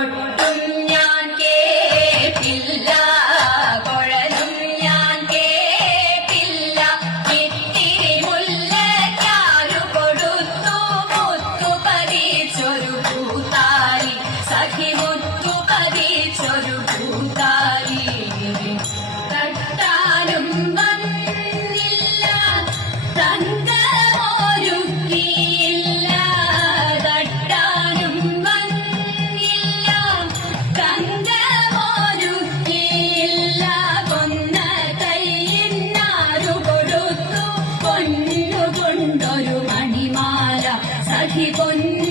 കൊട്ടും ഞാൻ കേട്ടില്ല, കുഴലും ഞാൻ കേട്ടില്ല. ഇത്തിരി മുല്ലയ്ക്കാരു കൊടുത്തു മുത്തു പതിച്ചൊരു പൂത്താലി, സഖി മുത്തു പതിച്ചൊരു പൂത്താലി. തട്ടാനും വന്നില്ല, തങ്കമൊരുക്കിയില്ല. തട്ടാനും വന്നില്ല, തങ്കമൊരുക്കിയില്ല. കൊന്ന കൈയിന്നാരു കൊടുത്തു പൊന്നുകൊണ്ടൊരു മണിമാല, സഖി പൊന്നു